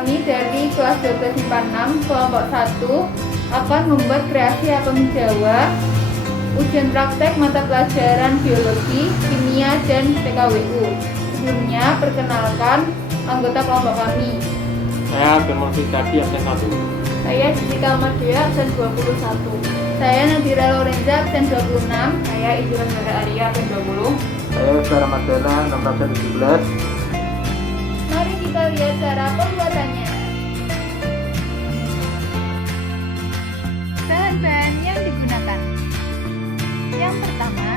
Kami dari kelas 12 IPA 6 kelompok 1 akan membuat kreasi apem Jawa, ujian praktek mata pelajaran biologi, kimia, dan PKWU. Sebelumnya, perkenalkan anggota kelompok kami. Saya Firman Fitradi absen 1. Saya Jessica Madea absen 21. Saya Nadira Lorenza absen 26. Saya Ijuran Nara Arya absen 20. Saya Sarah Madela nomor absen 17. Mari kita lihat cara pembuatannya. Bahan-bahan yang digunakan. Yang pertama,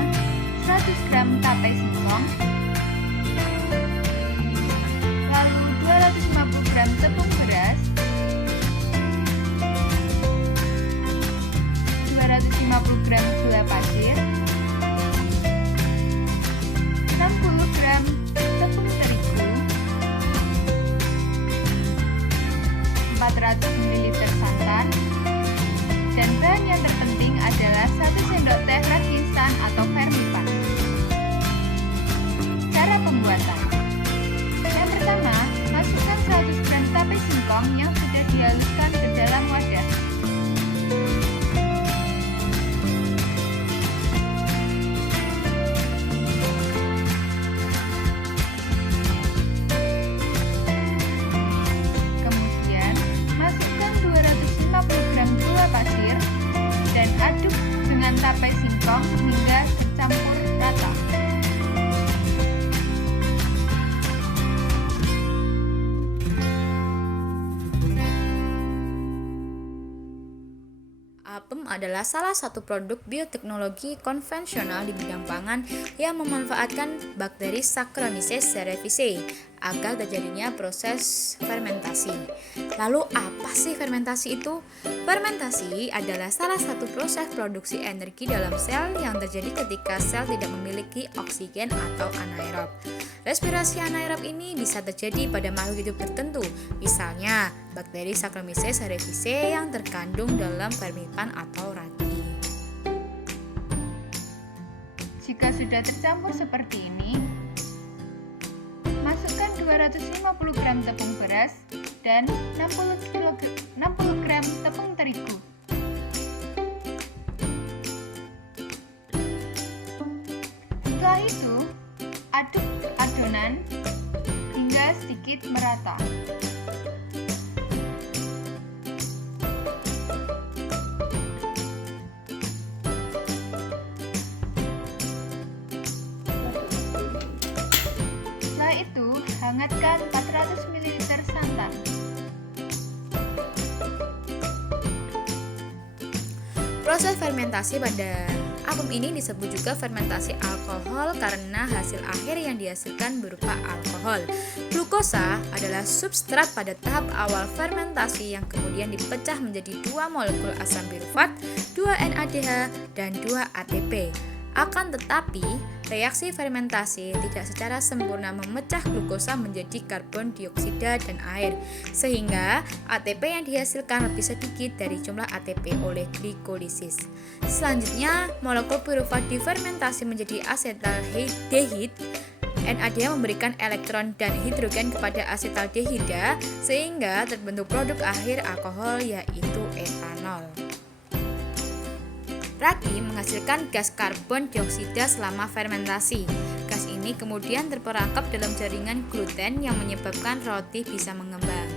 100 gram tape singkong, lalu 250 gram tepung beras, 250 gram gula pasir, 60 gram tepung terigu, 400 ml santan, dan bahan yang terpenting adalah 1 sendok teh ragi instan atau vermipan. Cara pembuatan. Yang pertama, masukkan 100 gram tape singkong yang sudah dihaluskan ke dalam wadah. Kemudian, masukkan 250 gram gula pasir dan aduk dengan tape singkong hingga tercampur rata. Apem adalah salah satu produk bioteknologi konvensional di bidang pangan yang memanfaatkan bakteri Saccharomyces cerevisiae agar terjadinya proses fermentasi. Lalu apa sih fermentasi itu? Fermentasi adalah salah satu proses produksi energi dalam sel yang terjadi ketika sel tidak memiliki oksigen atau anaerob. Respirasi anaerob ini bisa terjadi pada makhluk hidup tertentu, misalnya bakteri Saccharomyces cerevisiae yang terkandung dalam vermipan atau ragi. Jika sudah tercampur seperti ini, masukkan 250 gram tepung beras dan 60 gram tepung terigu. Setelah itu, aduk adonan hingga sedikit merata. Setelah itu, hangatkan 400 ml santan. Proses fermentasi pada apem ini disebut juga fermentasi alkohol karena hasil akhir yang dihasilkan berupa alkohol. Glukosa adalah substrat pada tahap awal fermentasi yang kemudian dipecah menjadi 2 molekul asam pirufat, 2 NADH, dan 2 ATP. Akan tetapi, reaksi fermentasi tidak secara sempurna memecah glukosa menjadi karbon dioksida dan air, sehingga ATP yang dihasilkan lebih sedikit dari jumlah ATP oleh glikolisis. Selanjutnya, molekul pirufat difermentasi menjadi asetaldehid. NADH memberikan elektron dan hidrogen kepada asetaldehida, sehingga terbentuk produk akhir alkohol yaitu etanol. Ragi menghasilkan gas karbon dioksida selama fermentasi. Gas ini kemudian terperangkap dalam jaringan gluten yang menyebabkan roti bisa mengembang.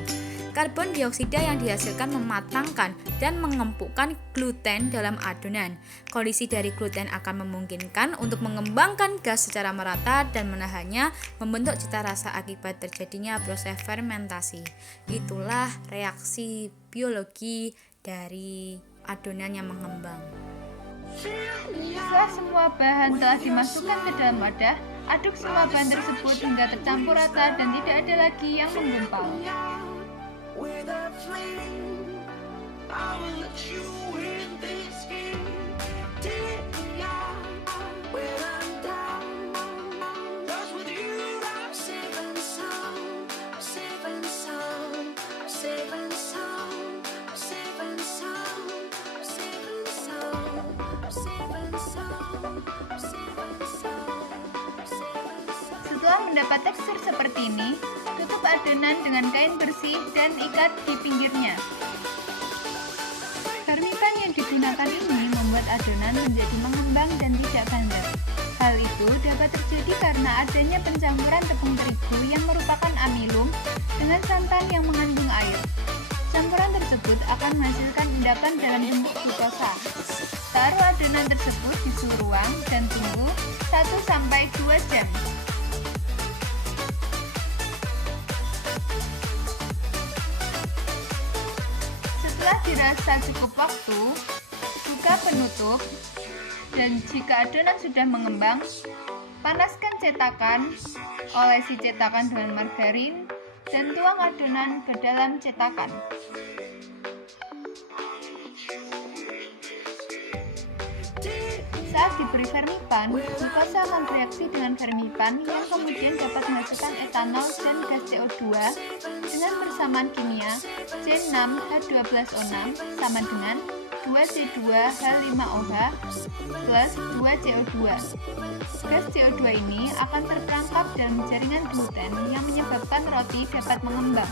Karbon dioksida yang dihasilkan mematangkan dan mengempukkan gluten dalam adonan. Kondisi dari gluten akan memungkinkan untuk mengembangkan gas secara merata dan menahannya, membentuk cita rasa akibat terjadinya proses fermentasi. Itulah reaksi biologi dari adonan yang mengembang. Setelah semua bahan telah dimasukkan ke dalam wadah, aduk semua bahan tersebut hingga tercampur rata dan tidak ada lagi yang menggumpal. mendapat tekstur seperti ini, tutup adonan dengan kain bersih dan ikat di pinggirnya. Vermipan yang digunakan ini membuat adonan menjadi mengembang dan tidak bandel. Hal itu dapat terjadi karena adanya pencampuran tepung terigu yang merupakan amilum dengan santan yang mengandung air. Campuran tersebut akan menghasilkan endapan dalam bentuk glukosa. Taruh adonan tersebut di suhu ruang dan tunggu 1-2 jam. Setelah dirasa cukup waktu, buka penutup, dan jika adonan sudah mengembang, panaskan cetakan, olesi cetakan dengan margarin, dan tuang adonan ke dalam cetakan. Saat diberi vermipan, glukosa akan bereaksi dengan vermipan yang kemudian dapat menghasilkan etanol dan gas CO2 dengan persamaan kimia C6H12O6 sama dengan 2C2H5OH plus 2CO2. Gas CO2 ini akan terperangkap dalam jaringan gluten yang menyebabkan roti dapat mengembang.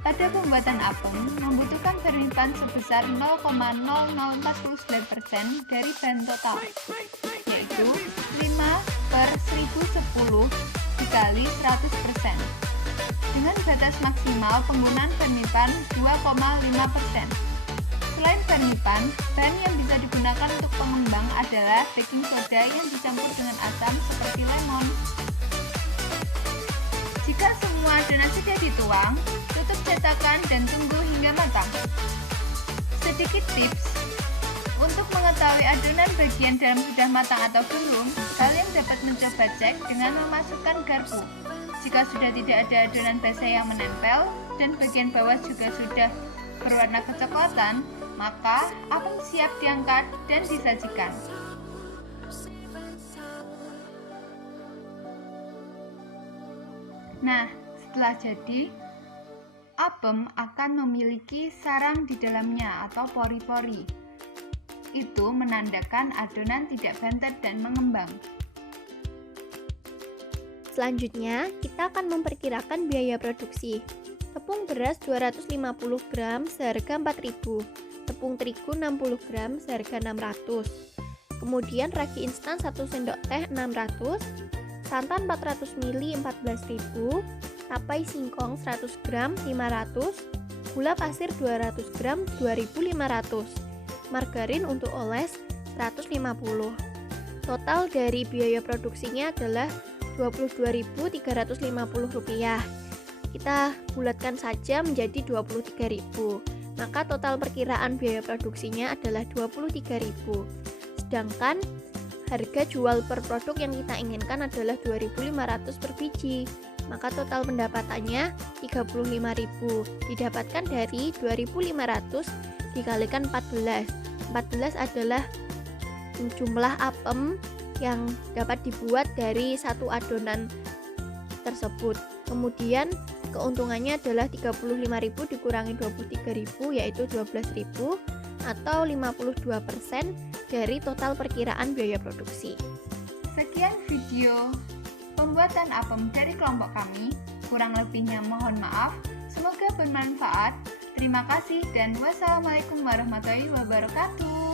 Pada pembuatan apem, membutuhkan vermipan sebesar 0,0049% dari bahan total, yaitu 5/1010 dikali 100%. Dengan batas maksimal penggunaan vermipan 2,5%. Selain vermipan, bahan yang bisa digunakan untuk pengembang adalah baking soda yang dicampur dengan asam seperti lemon. Jika semua adonan sudah dituang, tutup cetakan dan tunggu hingga matang. Sedikit tips, untuk mengetahui adonan bagian dalam sudah matang atau belum, kalian dapat mencoba cek dengan memasukkan garpu. Jika sudah tidak ada adonan basah yang menempel dan bagian bawah juga sudah berwarna kecoklatan, maka apem siap diangkat dan disajikan. Nah, setelah jadi, apem akan memiliki sarang di dalamnya atau pori-pori. Itu menandakan adonan tidak bantet dan mengembang. Selanjutnya, kita akan memperkirakan biaya produksi. Tepung beras 250 gram seharga 4.000, tepung terigu 60 gram seharga 600. Kemudian ragi instan 1 sendok teh 600, santan 400 ml 14.000, tapai singkong 100 gram 500, gula pasir 200 gram 2.500, margarin untuk oles 150. Total dari biaya produksinya adalah Rp22.350. Kita bulatkan saja menjadi 23.000. Maka total perkiraan biaya produksinya adalah 23.000. Sedangkan harga jual per produk yang kita inginkan adalah 2.500 per biji. Maka total pendapatannya 35.000. Didapatkan dari 2.500 dikalikan 14. 14 adalah jumlah apem yang dapat dibuat dari satu adonan tersebut. Kemudian keuntungannya adalah 35.000 dikurangi 23.000 yaitu 12.000 atau 52% dari total perkiraan biaya produksi. Sekian video pembuatan apem dari kelompok kami. Kurang lebihnya mohon maaf. Semoga bermanfaat. Terima kasih dan wassalamualaikum warahmatullahi wabarakatuh.